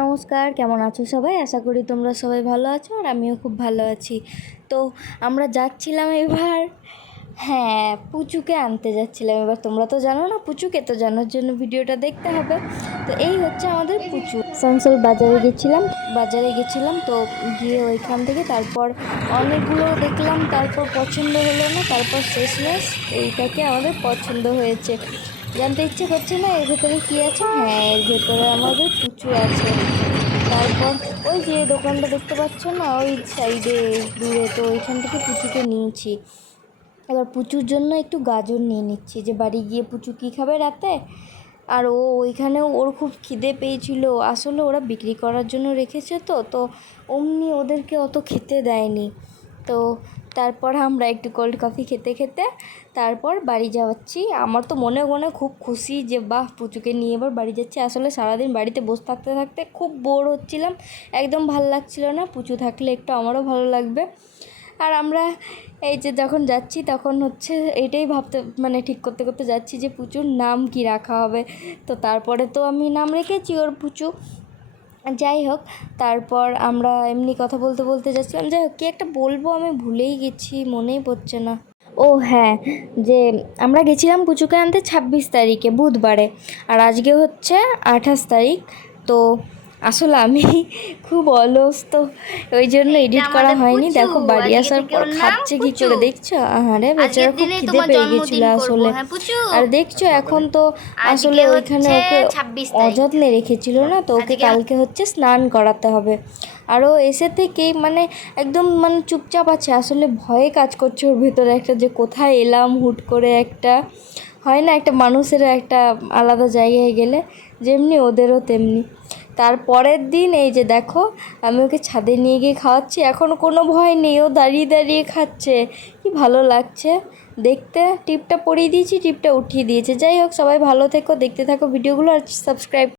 নমস্কার, কেমন আছো সবাই? আশা করি তোমরা সবাই ভালো আছো আর আমিও খুব ভালো আছি। তো আমরা যাচ্ছিলাম এবার, হ্যাঁ, পুচুকে আনতে যাচ্ছিলাম। এবার তোমরা তো জানো না পুচুকে, তো জানার জন্য ভিডিওটা দেখতে হবে। তো এই হচ্ছে আমাদের পুচু। আসানসোল বাজারে গেছিলাম তো গিয়ে ওইখান থেকে তারপর অনেকগুলো দেখলাম, তারপর পছন্দ হলো না, তারপর শেষমেশ এইটাকে আমাদের পছন্দ হয়েছে। জানতে ইচ্ছে করছে না এর ভেতরে কী আছে? হ্যাঁ, এর ভেতরে আমাদের পুচু আছে। তারপর ওই যে দোকানটা দেখতে পাচ্ছ না, ওই সাইডে দূরে, তো ওইখান থেকে পুচুকে নিয়েছি। এবার পুচুর জন্য একটু গাজর নিয়ে নিচ্ছি, যে বাড়ি গিয়ে পুচু কী খাবে রাতে। আর ওইখানেও ওর খুব খিদে পেয়েছিল। আসলে ওরা বিক্রি করার জন্য রেখেছে, তো অমনি ওদেরকে অত খেতে দেয়নি। তো তারপর আমরা একটু কোল্ড কফি খেতে খেতে তারপর বাড়ি যাচ্ছি। আমার তো মনে মনে খুব খুশি যে বাহ, পুচুকে নিয়ে এবার বাড়ি যাচ্ছি। আসলে সারাদিন বাড়িতে বসে থাকতে থাকতে খুব বোর হচ্ছিলাম, একদম ভালো লাগছিল না। পুচু থাকলে একটু আমারও ভালো লাগবে। আর আমরা এই যে যখন যাচ্ছি তখন হচ্ছে এটাই ভাবতে ঠিক করতে করতে যাচ্ছি যে পুচুর নাম কি রাখা হবে। তো তারপরে তো আমি নাম রেখেছি ওর পুচু। যাই হোক, তারপর আমরা এমনি কথা বলতে বলতে যাচ্ছিলাম। যাই হোক, কী একটা বলবো আমি ভুলেই গেছি, মনেই পড়ছে না। ও হ্যাঁ, যে আমরা গেছিলাম পুচুকে আনতে 26 তারিখে বুধবারে, আর আজকে হচ্ছে 28 তারিখ। তো আসলে আমি খুব অলস, তো ওই জন্য এডিট করা হয়নি। দেখো বাড়ি আসার পর খাচ্ছে কি করে, দেখছো? আরে বেচারা খুব খিদে পেয়ে গেছিলো আসলে। আর দেখছো এখন তো আসলে ওইখানে ওকে অযত্নে রেখেছিল না, তো ওকে কালকে হচ্ছে স্নান করাতে হবে। আরও এসে থেকেই একদম চুপচাপ আছে। আসলে ভয়ে কাজ করছে ওর ভেতরে একটা, যে কোথায় এলাম হুট করে। একটা হয় না, একটা মানুষেরও একটা আলাদা জায়গায় গেলে যেমনি ওদেরও তেমনি। তারপরের দিন এই যে দেখো, আমি ওকে ছাদে নিয়ে গিয়ে খাওয়াচ্ছি। এখন কোনো ভয় নেই, ও দাঁড়িয়ে দাঁড়িয়ে খাচ্ছে, কি ভালো লাগছে দেখতে। টিপটা পরিয়ে দিয়েছি, টিপটা উঠিয়ে দিয়েছে। যাই হোক, সবাই ভালো থেকো, দেখতে থাকো ভিডিওগুলো আর সাবস্ক্রাইব